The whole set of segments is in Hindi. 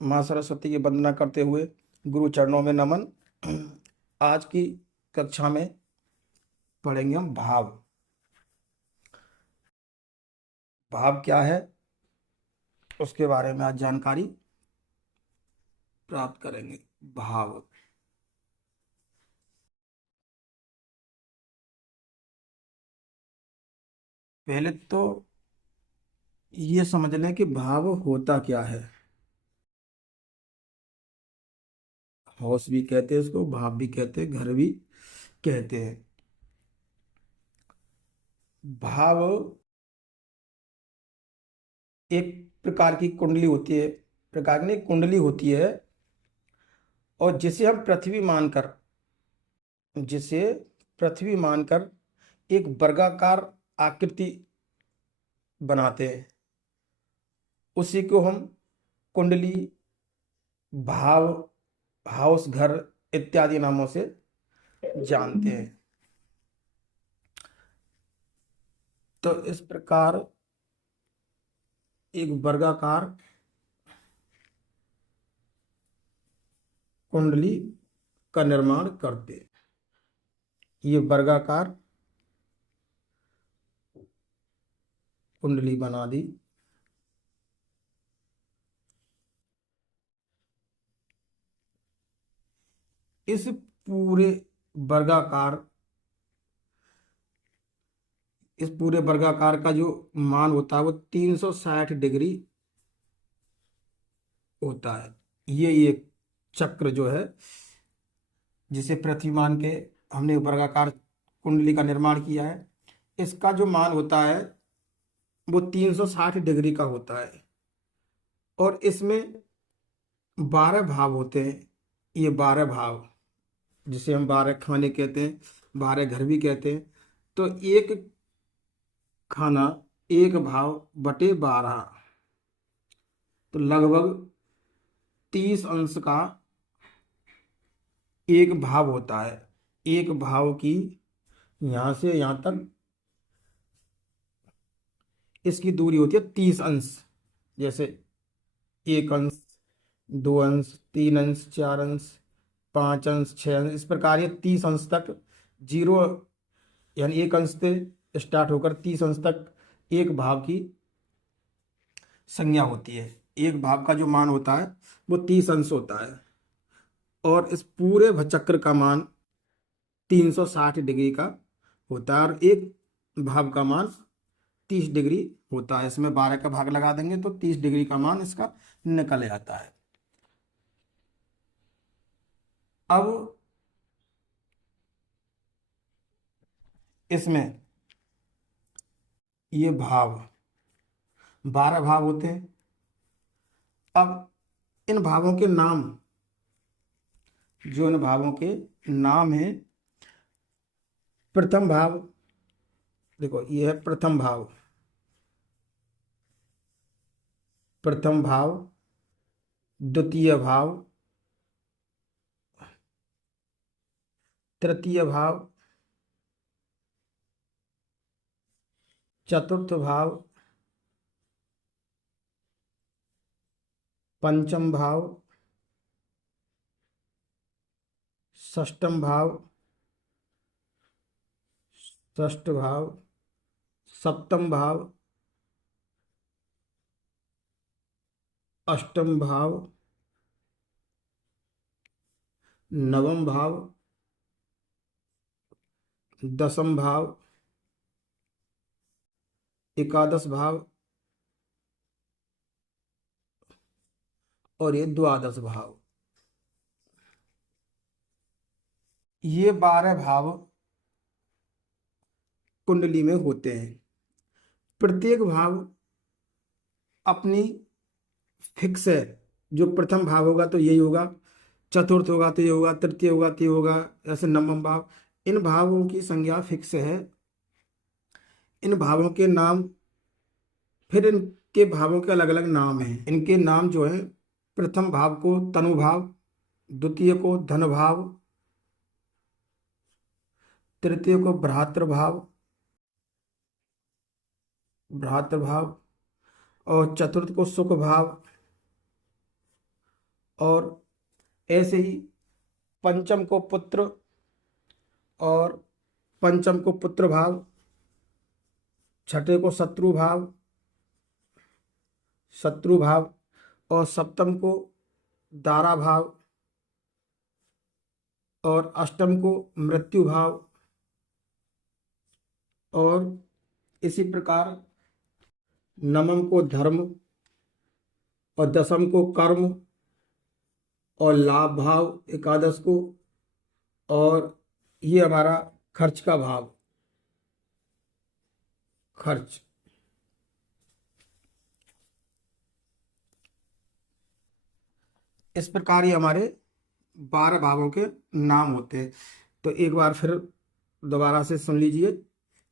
माँ सरस्वती की वंदना करते हुए गुरु चरणों में नमन। आज की कक्षा में पढ़ेंगे हम भाव। भाव क्या है उसके बारे में आज जानकारी प्राप्त करेंगे। भाव पहले तो ये समझ लें कि भाव होता क्या है। हौस भी कहते हैं उसको, भाव भी कहते हैं, घर भी कहते हैं। भाव एक प्रकार की कुंडली होती है, प्रकार की नहीं, कुंडली होती है, और जिसे पृथ्वी मानकर एक वर्गाकार आकृति बनाते हैं, उसी को हम कुंडली, भाव, हाउस, घर इत्यादि नामों से जानते हैं। तो इस प्रकार एक वर्गाकार कुंडली का निर्माण करते हैं। ये वर्गाकार कुंडली बना दी। इस पूरे वर्गाकार इस पूरे वर्गाकार का जो मान होता है वो 360 डिग्री होता है। ये चक्र जो है, जिसे पृथ्वी मान के हमने वर्गाकार कुंडली का निर्माण किया है, इसका जो मान होता है वो 360 डिग्री का होता है। और इसमें 12 भाव होते हैं। ये 12 भाव, जिसे हम 12 खाने कहते हैं, 12 घर भी कहते हैं। तो एक खाना, एक भाव बटे 12, तो लगभग 30 अंश का एक भाव होता है। एक भाव की यहां से यहां तक इसकी दूरी होती है 30 अंश। जैसे 1 अंश, 2 अंश, 3 अंश, 4 अंश, 5 अंश, 6 अंश, इस प्रकार ये 30 अंश तक, जीरो यानी 1 अंश से स्टार्ट होकर 30 अंश तक एक भाव की संज्ञा होती है। एक भाव का जो मान होता है वो 30 अंश होता है। और इस पूरे चक्र का मान 360 डिग्री का होता है, और एक भाव का मान 30 डिग्री होता है। इसमें 12 का भाग लगा देंगे तो 30 डिग्री का मान इसका निकल आता है। अब इसमें ये भाव, 12 भाव होते हैं। अब इन भावों के नाम, जो इन भावों के नाम है, प्रथम भाव, देखो ये है प्रथम भाव। प्रथम भाव, द्वितीय भाव, तृतीय भाव, चतुर्थ भाव, पंचम भाव, षष्ठम भाव, षष्ठ भाव, सप्तम भाव, अष्टम भाव, नवम भाव, दसम भाव, एकादश भाव, और ये द्वादश भाव। ये 12 भाव कुंडली में होते हैं। प्रत्येक भाव अपनी फिक्स है। जो प्रथम भाव होगा तो यही होगा, चतुर्थ होगा तो ये होगा, तृतीय होगा तो ये होगा, ऐसे नवम भाव। इन भावों की संज्ञा फिक्स है। इन भावों के नाम, फिर इनके भावों के अलग अलग नाम हैं। इनके नाम जो है, प्रथम भाव को तनु भाव, द्वितीय को धन भाव, तृतीय को भ्रातृ भाव, और चतुर्थ को सुख भाव, और ऐसे ही पंचम को पुत्र और पंचम को पुत्र भाव, छठे को शत्रु भाव और सप्तम को दारा भाव और अष्टम को मृत्यु भाव और इसी प्रकार नवम को धर्म और दसम को कर्म और लाभ भाव एकादश को, और ये हमारा खर्च का भाव, खर्च। इस प्रकार ये हमारे 12 भावों के नाम होते हैं। तो एक बार फिर दोबारा से सुन लीजिए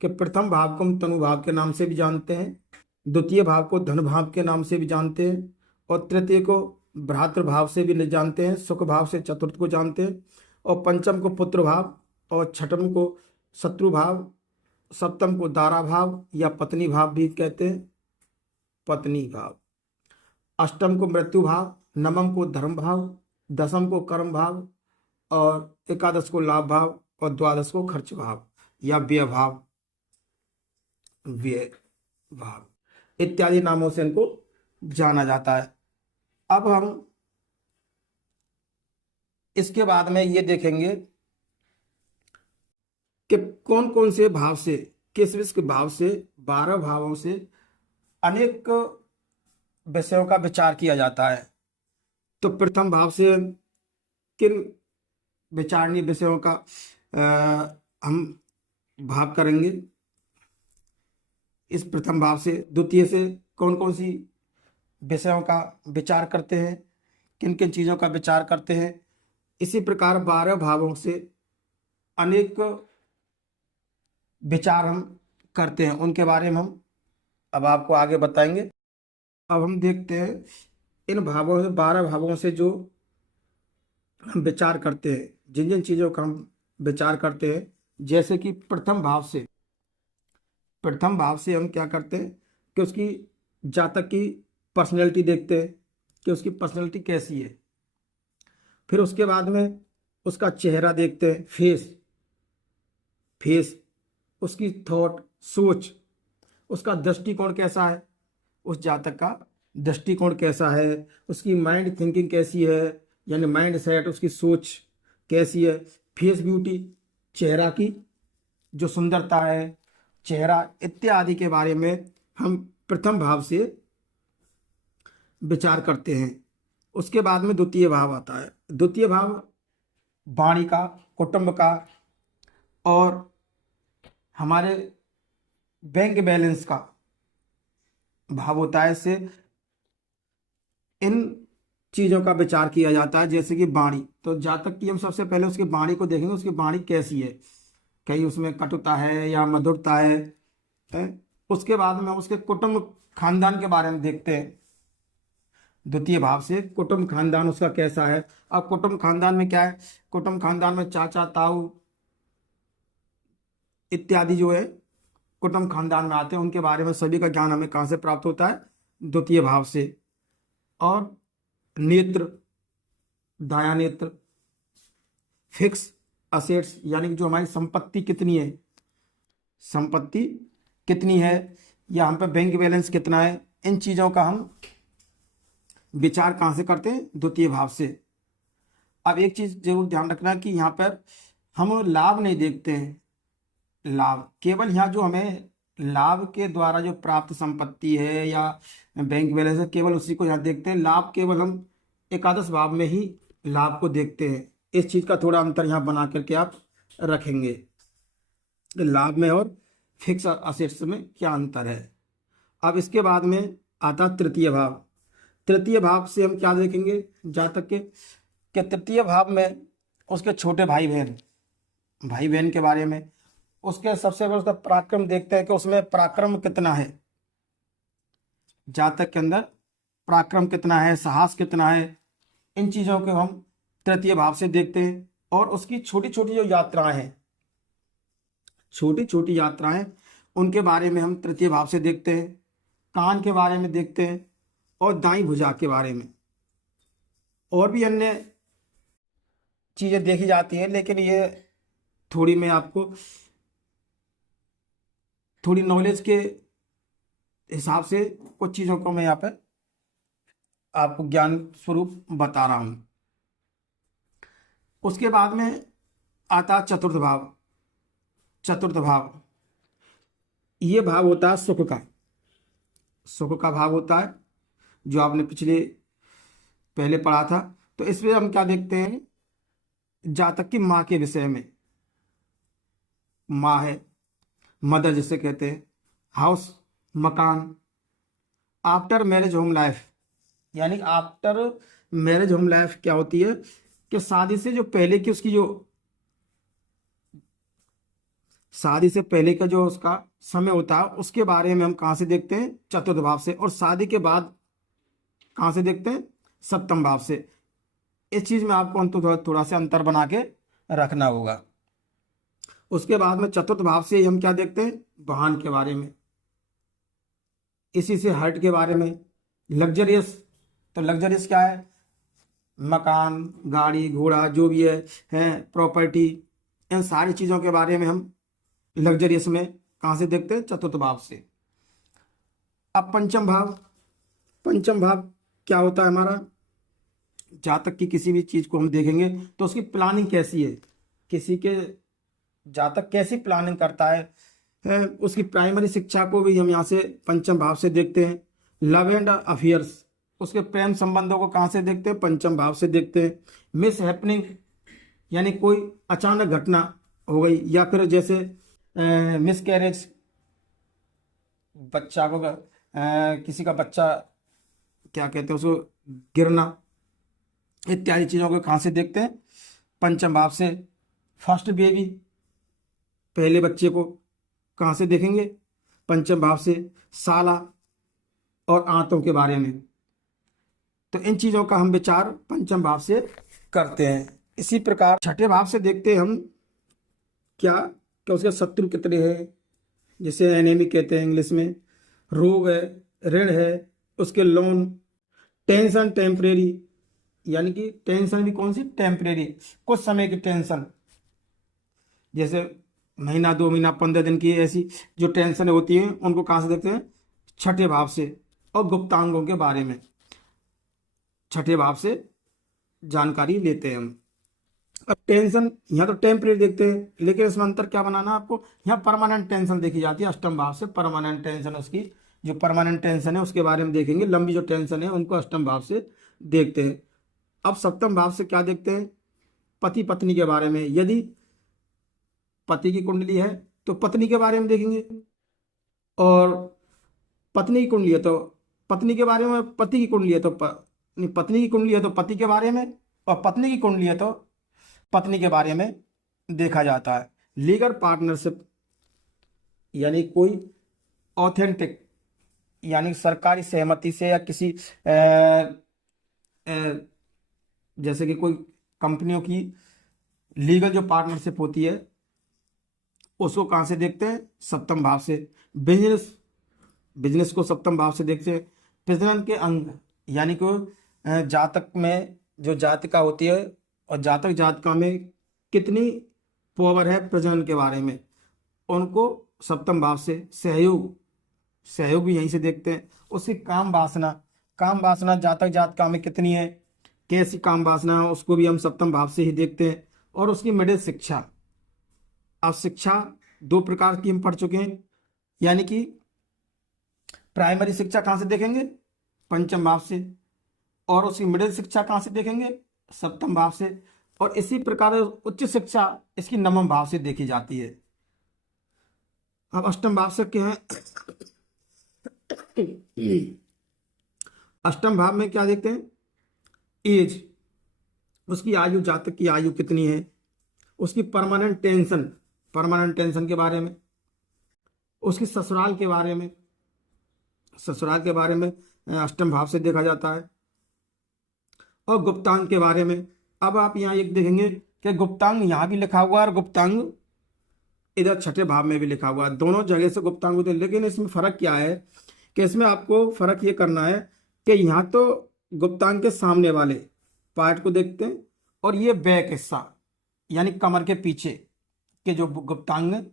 कि प्रथम भाव को हम तनु भाव के नाम से भी जानते हैं, द्वितीय भाव को धन भाव के नाम से भी जानते हैं, और तृतीय को भ्रातृ भाव से भी जानते हैं, सुख भाव से चतुर्थ को जानते हैं, और पंचम को पुत्र भाव और छठम को शत्रु भाव, सप्तम को दारा भाव या पत्नी भाव भी कहते हैं, पत्नी भाव, अष्टम को मृत्यु भाव, नवम को धर्म भाव, दसम को कर्म भाव और एकादश को लाभ भाव और द्वादश को खर्च भाव या व्यय भाव, व्यय भाव इत्यादि नामों से इनको जाना जाता है। अब हम इसके बाद में ये देखेंगे कि कौन कौन से भाव से, किस किस भाव से, 12 भावों से अनेक विषयों का विचार किया जाता है। तो प्रथम भाव से किन विचारणीय विषयों का हम भाव करेंगे, इस प्रथम भाव से। द्वितीय से कौन कौन सी विषयों का विचार करते हैं, किन किन चीज़ों का विचार करते हैं। इसी प्रकार 12 भावों से अनेक विचार हम करते हैं, उनके बारे में हम अब आपको आगे बताएंगे। अब हम देखते हैं इन भावों से, 12 भावों से जो हम विचार करते हैं, जिन जिन चीज़ों का हम विचार करते हैं। जैसे कि प्रथम भाव से हम क्या करते हैं कि उसकी जातक की पर्सनैलिटी देखते हैं कि उसकी पर्सनैलिटी कैसी है। फिर उसके बाद में उसका चेहरा देखते हैं, फेस, उसकी थॉट, सोच, उसका दृष्टिकोण कैसा है, उस जातक का दृष्टिकोण कैसा है, उसकी माइंड थिंकिंग कैसी है, यानी माइंड सेट, उसकी सोच कैसी है। फेस ब्यूटी, चेहरा की जो सुंदरता है, चेहरा इत्यादि के बारे में हम प्रथम भाव से विचार करते हैं। उसके बाद में द्वितीय भाव आता है। द्वितीय भाव वाणी का, कुटुंब का और हमारे बैंक बैलेंस का भाव होता है। इससे इन चीज़ों का विचार किया जाता है। जैसे कि वाणी, तो जातक की हम सबसे पहले उसकी वाणी को देखेंगे, उसकी वाणी कैसी है, कहीं उसमें कटुता है या मधुरता है? उसके बाद में उसके कुटुंब खानदान के बारे में देखते हैं। द्वितीय भाव से कुटुंब खानदान उसका कैसा है। अब कुटुंब खानदान में क्या है, कुटुंब खानदान में चाचा, ताऊ इत्यादि जो है कुटुंब खानदान में आते हैं, उनके बारे में सभी का ज्ञान हमें कहाँ से प्राप्त होता है, द्वितीय भाव से। और नेत्र, दाया नेत्र, फिक्स असेट्स, यानी कि जो हमारी संपत्ति कितनी है या हम पे बैंक बैलेंस कितना है, इन चीज़ों का हम विचार कहाँ से करते हैं, द्वितीय भाव से। अब एक चीज़ जरूर ध्यान रखना कि यहाँ पर हम लाभ नहीं देखते हैं, लाभ केवल यहाँ जो हमें लाभ के द्वारा जो प्राप्त संपत्ति है या बैंक बैलेंस है, केवल उसी को यहाँ देखते हैं। लाभ केवल हम एकादश भाव में ही लाभ को देखते हैं। इस चीज़ का थोड़ा अंतर यहाँ बना करके आप रखेंगे, लाभ में और फिक्स असेट्स में क्या अंतर है। अब इसके बाद में आता तृतीय भाव। तृतीय भाव से हम क्या देखेंगे जातक के तृतीय भाव में उसके छोटे भाई बहन के बारे में, उसके सबसे पहले उसका पराक्रम देखते हैं कि उसमें पराक्रम कितना है, जातक के अंदर पराक्रम कितना है, साहस कितना है। इन चीज़ों को हम तृतीय भाव से देखते हैं। और उसकी छोटी छोटी जो यात्राएं हैं, छोटी छोटी यात्राएं, उनके बारे में हम तृतीय भाव से देखते हैं। कान के बारे में देखते हैं और दाई भुजा के बारे में, और भी अन्य चीज़ें देखी जाती हैं, लेकिन ये थोड़ी मैं आपको थोड़ी नॉलेज के हिसाब से कुछ चीज़ों को मैं यहाँ पे आपको ज्ञान स्वरूप बता रहा हूँ। उसके बाद में आता है चतुर्थ भाव। चतुर्थ भाव, ये भाव होता है सुख का। सुख का भाव होता है, जो आपने पहले पढ़ा था। तो इसमें हम क्या देखते हैं, जातक की माँ के विषय में। माँ है, मदर जिसे कहते हैं। हाउस, मकान। आफ्टर मैरिज होम लाइफ, यानी आफ्टर मैरिज होम लाइफ क्या होती है कि शादी से जो पहले की उसकी जो शादी से पहले का जो उसका समय होता है, उसके बारे में हम कहाँ से देखते हैं, चतुर्थ भाव से। और शादी के बाद कहाँ से देखते हैं, सप्तम भाव से। इस चीज में आपको थोड़ा सा अंतर बना के रखना होगा। उसके बाद में चतुर्थ भाव से हम क्या देखते हैं, वाहन के बारे में। इसी से हर्ट के बारे में। लग्जरियस, तो लग्जरियस क्या है, मकान, गाड़ी घोड़ा जो भी है प्रॉपर्टी, इन सारी चीज़ों के बारे में हम लग्जरियस में कहाँ से देखते हैं, चतुर्थ भाव से। अब पंचम भाव। पंचम भाव क्या होता है हमारा, जातक की किसी भी चीज़ को हम देखेंगे तो उसकी प्लानिंग कैसी है, किसी के जातक कैसी प्लानिंग करता है, उसकी प्राइमरी शिक्षा को भी हम यहाँ से पंचम भाव से देखते हैं। लव एंड अफेयर्स, उसके प्रेम संबंधों को कहाँ से देखते हैं, पंचम भाव से देखते हैं। मिस हैपनिंग, यानी कोई अचानक घटना हो गई, या फिर जैसे मिस कैरेज, बच्चा को किसी का बच्चा क्या कहते हैं उसको, गिरना, इत्यादि चीज़ों को कहाँ से देखते हैं, पंचम भाव से। फर्स्ट बेबी, पहले बच्चे को कहाँ से देखेंगे, पंचम भाव से। साला और आंतों के बारे में, तो इन चीज़ों का हम विचार पंचम भाव से करते हैं। इसी प्रकार छठे भाव से देखते हैं हम क्या, कि उसके शत्रु कितने हैं, जिसे एनेमी कहते हैं इंग्लिश में। रोग है, ऋण है, उसके लोन। टेंशन टेम्परेरी, यानी कि टेंशन भी कौन सी, टेम्परेरी, कुछ समय की टेंशन, जैसे महीना 2 महीना 15 दिन की ऐसी जो टेंशन होती हैं, उनको कहाँ से देखते हैं, छठे भाव से। और गुप्तांगों के बारे में छठे भाव से जानकारी लेते हैं हम। अब टेंशन, यहाँ तो टेम्परेरी देखते हैं, लेकिन इसमें अंतर क्या बनाना आपको, यहाँ परमानेंट टेंशन देखी जाती है अष्टम भाव से। परमानेंट टेंशन, उसकी जो परमानेंट टेंशन है उसके बारे में देखेंगे। लंबी जो टेंशन है उनको अष्टम भाव से देखते हैं। अब सप्तम भाव से क्या देखते हैं, पति पत्नी के बारे में। यदि पति की कुंडली है तो पत्नी के बारे में देखेंगे, और पत्नी की कुंडली है तो पत्नी के बारे में। पति की कुंडली है तो पत्नी की कुंडली है तो पति के बारे में, और पत्नी की कुंडली है तो पत्नी के बारे में देखा जाता है। लीगल पार्टनरशिप, यानी कोई ऑथेंटिक, यानी सरकारी सहमति से, या किसी जैसे कि कोई कंपनियों की लीगल जो पार्टनरशिप होती है, उसको कहाँ से देखते हैं, सप्तम भाव से। बिजनेस, बिजनेस को सप्तम भाव से देखते हैं। प्रजनन के अंग, यानी कि जातक में जो जातिका होती है, और जातक जातिका में कितनी पावर है प्रजनन के बारे में, उनको सप्तम भाव से। सहयोग, सहयोग भी यहीं से देखते हैं। उसकी काम वासना, काम वासना जातक जातिका में कितनी है, कैसी काम वासना है, उसको भी हम सप्तम भाव से ही देखते हैं। और उसकी मिडिल शिक्षा। अब शिक्षा 2 प्रकार की हम पढ़ चुके हैं, यानी कि प्राइमरी शिक्षा कहाँ से देखेंगे, पंचम भाव से। और उसकी मिडिल शिक्षा कहाँ से देखेंगे, सप्तम भाव से। और इसी प्रकार उच्च शिक्षा इसकी नवम भाव से देखी जाती है। अब अष्टम भाव से क्या है, अष्टम भाव में क्या देखते हैं, एज, उसकी आयु, जातक की आयु कितनी है, उसकी परमानेंट टेंशन, परमानेंट टेंशन के बारे में, उसकी ससुराल के बारे में, ससुराल के बारे में अष्टम भाव से देखा जाता है। और गुप्तांग के बारे में। अब आप यहाँ एक देखेंगे कि गुप्तांग यहाँ भी लिखा हुआ है, और गुप्तांग इधर छठे भाव में भी लिखा हुआ है। दोनों जगह से गुप्तांग होते हैं, लेकिन इसमें फर्क क्या है कि इसमें आपको फर्क ये करना है कि यहाँ तो गुप्तांग के सामने वाले, पार्ट को देखते हैं, और ये बैक हिस्सा यानी कमर के पीछे के जो गुप्तांग हैं,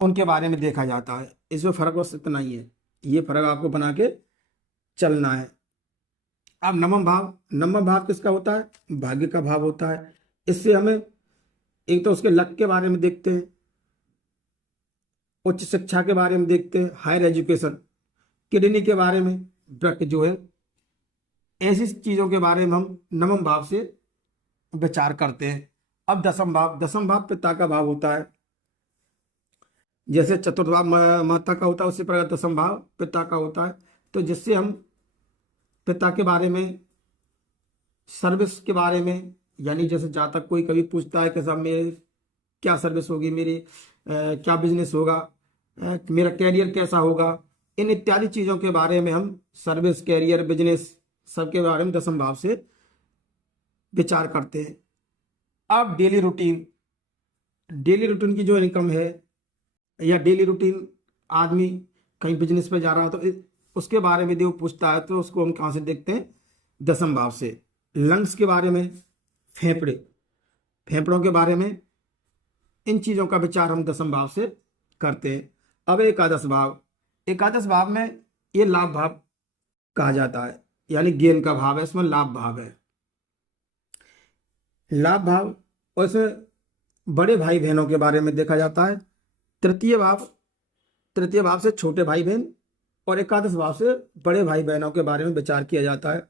उनके बारे में देखा जाता है। इसमें फर्क बस इतना ही है, ये फर्क आपको बना के चलना है। अब नवम भाव किसका होता है? भाग्य का भाव होता है। इससे हमें एक तो उसके लक के बारे में देखते हैं, उच्च शिक्षा के बारे में देखते हैं, हायर एजुकेशन, किडनी के बारे में, वृक्क जो है, ऐसी चीजों के बारे में हम नवम भाव से विचार करते हैं। अब दसम भाव पिता का भाव होता है। जैसे चतुर्थ भाव माता का होता है, उसी प्रकार दसम भाव पिता का होता है। तो जिससे हम पिता के बारे में, सर्विस के बारे में, यानी जैसे जहाँ तक कोई कभी पूछता है कि साहब मेरे क्या सर्विस होगी, मेरी क्या बिजनेस होगा, मेरा कैरियर कैसा होगा, इन इत्यादि चीज़ों के बारे में हम सर्विस, कैरियर, बिजनेस सबके बारे में दसम भाव से विचार करते हैं। अब डेली रूटीन की जो इनकम है, या डेली रूटीन आदमी कहीं बिजनेस पे जा रहा है तो उसके बारे में देव पूछता है, तो उसको हम कहाँ से देखते हैं? दसम भाव से। लंग्स के बारे में, फेफड़ों के बारे में, इन चीज़ों का विचार हम दसम भाव से करते हैं। अब एकादश भाव में ये लाभ भाव कहा जाता है, यानी गेन का भाव है, इसमें लाभ भाव है। लाभ भाव, और इसमें बड़े भाई बहनों के बारे में देखा जाता है। तृतीय भाव से छोटे भाई बहन, और एकादश भाव से बड़े भाई बहनों के बारे में विचार किया जाता है।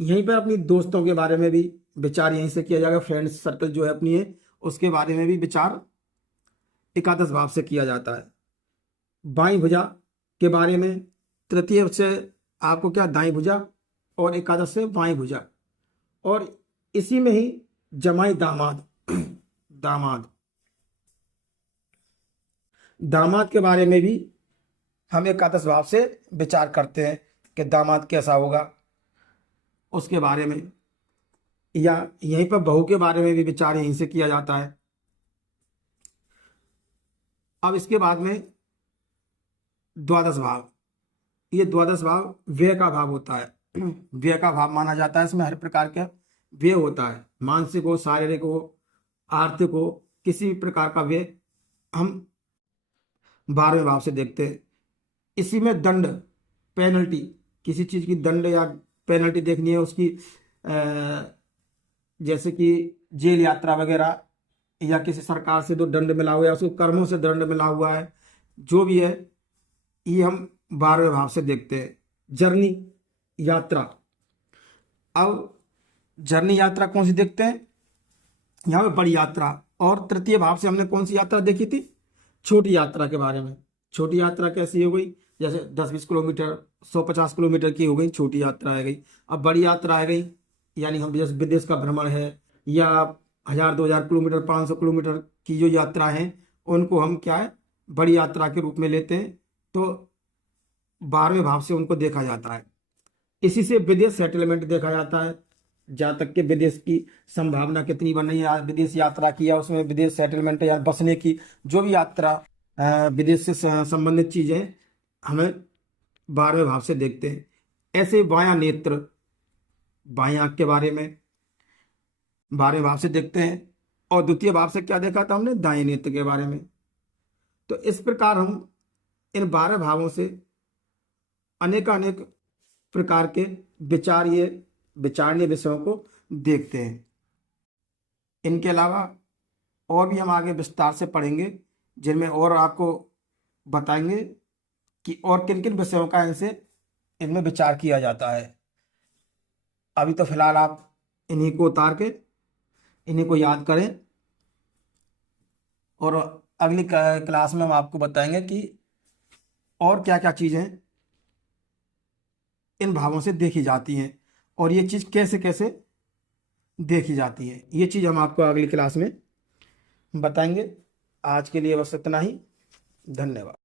यहीं पर अपनी दोस्तों के बारे में भी विचार यहीं से किया जाएगा। फ्रेंड्स सर्कल जो है अपनी है, उसके बारे में भी विचार एकादश भाव से किया जाता है। बाई भुजा के बारे में, तृतीय से आपको क्या, दाई भुजा, और एकादश से बाई भुजा, और इसी में ही जमाई दामाद के बारे में भी हम एकादश भाव से विचार करते हैं कि दामाद कैसा होगा, उसके बारे में। या यहीं पर बहू के बारे में भी विचार यहीं से किया जाता है। अब इसके बाद में द्वादश भाव, ये द्वादश भाव व्यय का भाव होता है। व्यय का भाव माना जाता है, इसमें हर प्रकार का व्यय होता है, मानसिक हो, शारीरिक हो, आर्थिक हो, किसी भी प्रकार का व्यय हम 12वें भाव से देखते हैं। इसी में दंड, पेनल्टी, किसी चीज की दंड या पेनल्टी देखनी है उसकी, जैसे कि जेल यात्रा वगैरह, या किसी सरकार से जो दंड मिला हुआ है, उसको कर्मों से दंड मिला हुआ है, जो भी है, ये हम 12वें भाव से देखते हैं। जर्नी, यात्रा। अब जर्नी यात्रा कौन सी देखते हैं? यहाँ पे बड़ी यात्रा। और तृतीय भाव से हमने कौन सी यात्रा देखी थी? छोटी यात्रा के बारे में। छोटी यात्रा कैसी हो गई? जैसे 10-20 किलोमीटर, 150 किलोमीटर की हो गई, छोटी यात्रा आ गई। अब बड़ी यात्रा आ गई, यानी हम जैसे विदेश का भ्रमण है, या 1000-2000 किलोमीटर, 500 किलोमीटर की जो यात्रा है, उनको हम क्या है, बड़ी यात्रा के रूप में लेते हैं। तो 12वें भाव से उनको देखा जाता है। इसी से विदेश सेटलमेंट देखा जाता है, जहाँ तक कि विदेश की संभावना कितनी बन रही है, विदेश यात्रा किया उसमें विदेश सेटलमेंट या बसने की जो भी यात्रा, विदेश से संबंधित चीजें हमें 12वें भाव से देखते हैं। ऐसे बायां नेत्र, बाएं आंख के बारे में 12वें भाव से देखते हैं। और द्वितीय भाव से क्या देखा था हमने? दाएं नेत्र के बारे में। तो इस प्रकार हम इन 12 भावों से अनेकानेक प्रकार के विचारणीय विषयों को देखते हैं। इनके अलावा और भी हम आगे विस्तार से पढ़ेंगे, जिनमें और आपको बताएंगे कि और किन किन विषयों का इनमें विचार किया जाता है। अभी तो फिलहाल आप इन्हीं को उतार के इन्हीं को याद करें, और अगली क्लास में हम आपको बताएंगे कि और क्या क्या चीज़ें इन भावों से देखी जाती हैं, और ये चीज़ कैसे कैसे देखी जाती है। ये चीज़ हम आपको अगली क्लास में बताएंगे। आज के लिए बस इतना ही। धन्यवाद।